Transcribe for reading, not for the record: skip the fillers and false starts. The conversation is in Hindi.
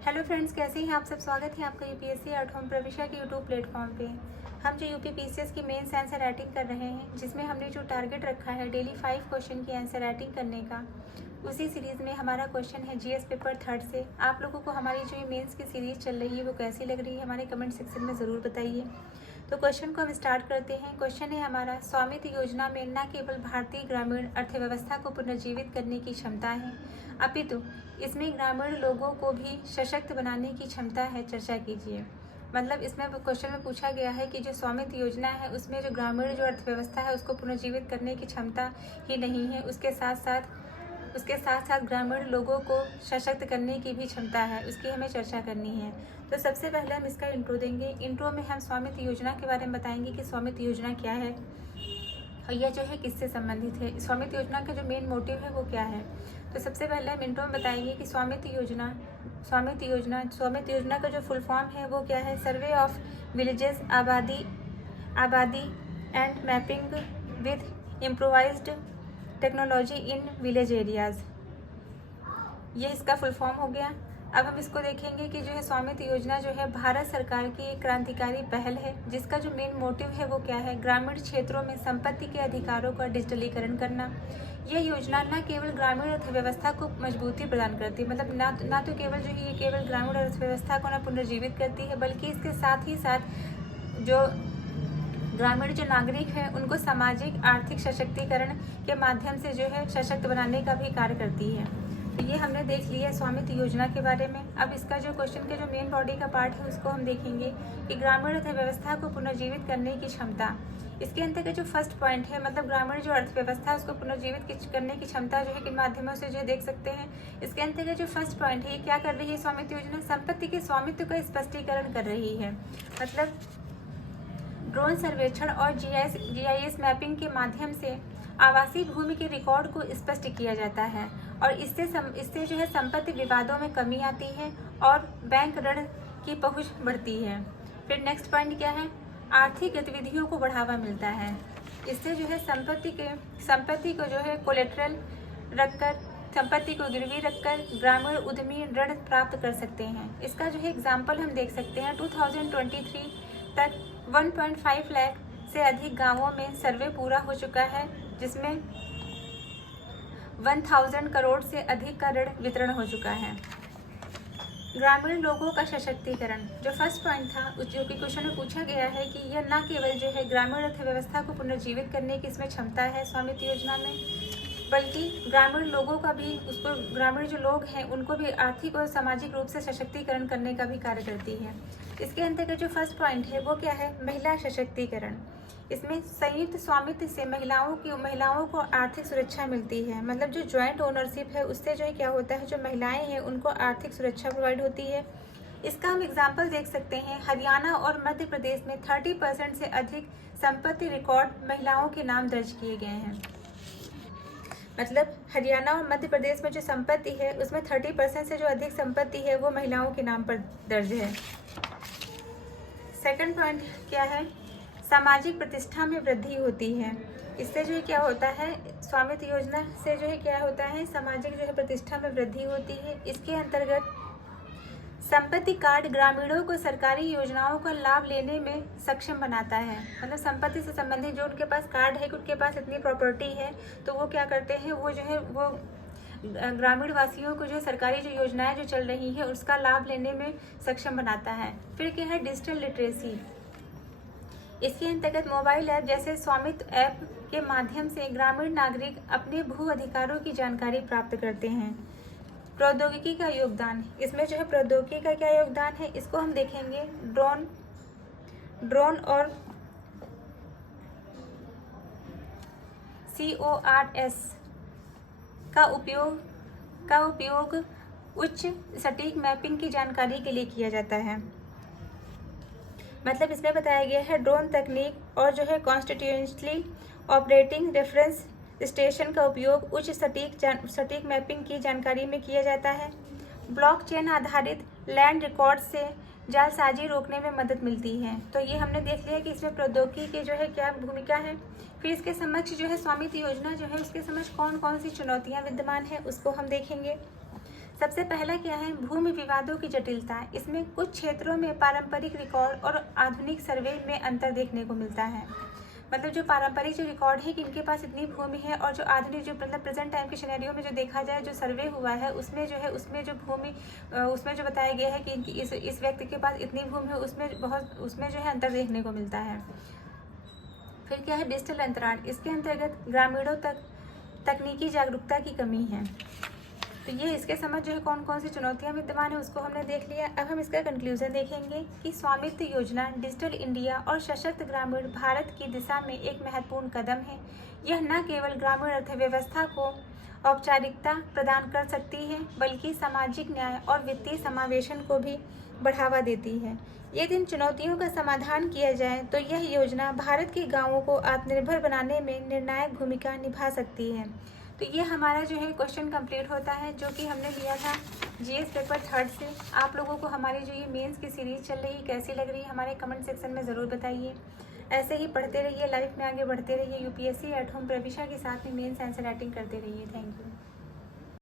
हेलो फ्रेंड्स, कैसे हैं आप सब। स्वागत है आपका यूपीएससी एट होम प्रविशा के यूट्यूब प्लेटफॉर्म पे। हम जो यूपी पीसीएस की मेंस आंसर राइटिंग कर रहे हैं, जिसमें हमने जो टारगेट रखा है डेली 5 क्वेश्चन की आंसर राइटिंग करने का, उसी सीरीज़ में हमारा क्वेश्चन है जीएस पेपर 3 से। आप लोगों को हमारी जो ये मेंस की सीरीज़ चल रही है वो कैसी लग रही है, हमारे कमेंट सेक्शन में ज़रूर बताइए। तो क्वेश्चन को हम स्टार्ट करते हैं। क्वेश्चन है हमारा, स्वामित्व योजना में न केवल भारतीय ग्रामीण अर्थव्यवस्था को पुनर्जीवित करने की क्षमता है, अपितु इसमें ग्रामीण लोगों को भी सशक्त बनाने की क्षमता है। चर्चा कीजिए। मतलब इसमें क्वेश्चन में पूछा गया है कि जो स्वामित्व योजना है उसमें जो ग्रामीण जो अर्थव्यवस्था है उसको पुनर्जीवित करने की क्षमता ही नहीं है, उसके साथ साथ ग्रामीण लोगों को सशक्त करने की भी क्षमता है, उसकी हमें चर्चा करनी है। तो सबसे पहले हम इसका इंट्रो देंगे। इंट्रो में हम स्वामित्व योजना के बारे में बताएंगे कि स्वामित्व योजना क्या है और यह जो है किससे संबंधित है, स्वामित्व योजना का जो मेन मोटिव है वो क्या है। तो सबसे पहले हम इंट्रो में बताएंगे कि स्वामित्व योजना का जो फुल फॉर्म है वो क्या है। सर्वे ऑफ विलेजेस, आबादी and mapping with improvised technology in village areas, ये इसका फुल फॉर्म हो गया। अब हम इसको देखेंगे कि जो है स्वामित्व योजना जो है भारत सरकार की एक क्रांतिकारी पहल है, जिसका जो मेन मोटिव है वो क्या है, ग्रामीण क्षेत्रों में संपत्ति के अधिकारों का डिजिटलीकरण करना। यह योजना न केवल ग्रामीण अर्थव्यवस्था को मजबूती प्रदान करती है, मतलब ना तो केवल जो है ये केवल ग्रामीण अर्थव्यवस्था को न पुनर्जीवित करती है, बल्कि इसके साथ ही साथ जो ग्रामीण जो नागरिक हैं उनको सामाजिक आर्थिक सशक्तिकरण के माध्यम से जो है सशक्त बनाने का भी कार्य करती है। तो ये हमने देख लिया स्वामित्व योजना के बारे में। अब इसका जो क्वेश्चन के जो मेन बॉडी का पार्ट है उसको हम देखेंगे कि ग्रामीण अर्थव्यवस्था को पुनर्जीवित करने की क्षमता। इसके अंतर्गत जो फर्स्ट पॉइंट है, मतलब ग्रामीण जो अर्थव्यवस्था है उसको पुनर्जीवित करने की क्षमता जो है किन माध्यमों से जो देख सकते हैं। इसके अंतर्गत जो फर्स्ट पॉइंट है, ये क्या कर रही है स्वामित्व योजना, संपत्ति के स्वामित्व का स्पष्टीकरण कर रही है। मतलब ड्रोन सर्वेक्षण और जीआईएस मैपिंग के माध्यम से आवासीय भूमि के रिकॉर्ड को स्पष्ट किया जाता है और इससे जो है संपत्ति विवादों में कमी आती है और बैंक ऋण की पहुंच बढ़ती है। फिर नेक्स्ट पॉइंट क्या है, आर्थिक गतिविधियों को बढ़ावा मिलता है। इससे जो है संपत्ति को जो है कोलेट्रल रखकर, संपत्ति को गिरवी रखकर ग्रामीण उद्यमी ऋण प्राप्त कर सकते हैं। इसका जो है एग्जाम्पल हम देख सकते हैं। 2023 तक 1.5 लाख से अधिक गांवों में सर्वे पूरा हो चुका है, जिसमें 1000 करोड़ से अधिक का ऋण वितरण हो चुका है। ग्रामीण लोगों का सशक्तिकरण, जो फर्स्ट पॉइंट था जो कि क्वेश्चन में पूछा गया है कि यह न केवल जो है ग्रामीण अर्थव्यवस्था को पुनर्जीवित करने की इसमें क्षमता है स्वामित्व योजना में, बल्कि ग्रामीण लोगों का भी, उसको ग्रामीण जो लोग हैं उनको भी आर्थिक और सामाजिक रूप से सशक्तिकरण करने का भी कार्य करती है। इसके अंतर्गत जो फर्स्ट पॉइंट है वो क्या है, महिला सशक्तिकरण। इसमें संयुक्त स्वामित्व से महिलाओं को आर्थिक सुरक्षा मिलती है। मतलब जो ज्वाइंट ओनरशिप है उससे जो है क्या होता है, जो महिलाएं हैं उनको आर्थिक सुरक्षा प्रोवाइड होती है। इसका हम एग्जाम्पल देख सकते हैं। हरियाणा और मध्य प्रदेश में 30% से अधिक संपत्ति रिकॉर्ड महिलाओं के नाम दर्ज किए गए हैं। मतलब हरियाणा और मध्य प्रदेश में जो संपत्ति है उसमें 30% से जो अधिक संपत्ति है वो महिलाओं के नाम पर दर्ज है। सेकंड पॉइंट क्या है, सामाजिक प्रतिष्ठा में वृद्धि होती है। इससे जो है क्या होता है, स्वामित्व योजना से जो है क्या होता है, सामाजिक जो है प्रतिष्ठा में वृद्धि होती है। इसके अंतर्गत संपत्ति कार्ड ग्रामीणों को सरकारी योजनाओं का लाभ लेने में सक्षम बनाता है। मतलब संपत्ति से संबंधित जो उनके पास कार्ड है कि उनके पास इतनी प्रॉपर्टी है, तो वो क्या करते हैं, वो जो है वो ग्रामीण वासियों को जो सरकारी जो योजनाएं जो चल रही है उसका लाभ लेने में सक्षम बनाता है। फिर क्या है, डिजिटल लिटरेसी। इसके अंतर्गत मोबाइल ऐप जैसे स्वामित्व ऐप के माध्यम से ग्रामीण नागरिक अपने भू अधिकारों की जानकारी प्राप्त करते हैं। प्रौद्योगिकी का योगदान, इसमें जो है प्रौद्योगिकी का क्या योगदान है इसको हम देखेंगे। ड्रोन और CORS का उपयोग उच्च सटीक मैपिंग की जानकारी के लिए किया जाता है। मतलब इसमें बताया गया है ड्रोन तकनीक और जो है कॉन्स्टिट्यूएंटली ऑपरेटिंग रेफरेंस स्टेशन का उपयोग उच्च सटीक मैपिंग की जानकारी में किया जाता है। ब्लॉकचेन आधारित लैंड रिकॉर्ड से जालसाजी रोकने में मदद मिलती है। तो ये हमने देख लिया कि इसमें प्रौद्योगिकी की जो है क्या भूमिका है। फिर इसके समक्ष जो है स्वामित्व योजना जो है उसके समक्ष कौन कौन सी चुनौतियां विद्यमान है उसको हम देखेंगे। सबसे पहला क्या है, भूमि विवादों की जटिलता। इसमें कुछ क्षेत्रों में पारंपरिक रिकॉर्ड और आधुनिक सर्वे में अंतर देखने को मिलता है। मतलब जो पारंपरिक जो रिकॉर्ड है कि इनके पास इतनी भूमि है, और जो आधुनिक जो मतलब प्रेजेंट टाइम के सिनेरियो में जो देखा जाए, जो सर्वे हुआ है उसमें जो है, उसमें जो भूमि उसमें जो बताया गया है कि इनकी इस व्यक्ति के पास इतनी भूमि है, उसमें जो है अंतर देखने को मिलता है। फिर क्या है, डिजिटल अंतराल। इसके अंतर्गत ग्रामीणों तक तकनीकी जागरूकता की कमी है। तो ये इसके समझ जो है कौन कौन सी चुनौतियां विद्यमान है उसको हमने देख लिया। अब हम इसका कंक्लूजन देखेंगे कि स्वामित्व योजना, डिजिटल इंडिया और सशक्त ग्रामीण भारत की दिशा में एक महत्वपूर्ण कदम है। यह न केवल ग्रामीण अर्थव्यवस्था को औपचारिकता प्रदान कर सकती है, बल्कि सामाजिक न्याय और वित्तीय समावेशन को भी बढ़ावा देती है। यदि इन चुनौतियों का समाधान किया जाए तो यह योजना भारत के गाँवों को आत्मनिर्भर बनाने में निर्णायक भूमिका निभा सकती है। तो ये हमारा जो है क्वेश्चन कंप्लीट होता है, जो कि हमने लिया था जीएस पेपर 3 से। आप लोगों को हमारी जो ये मेंस की सीरीज़ चल रही है कैसी लग रही है, हमारे कमेंट सेक्शन में ज़रूर बताइए। ऐसे ही पढ़ते रहिए, लाइफ में आगे बढ़ते रहिए। यूपीएससी एट होम प्रविशा के साथ में मेंस आंसर राइटिंग करते रहिए। Thank you.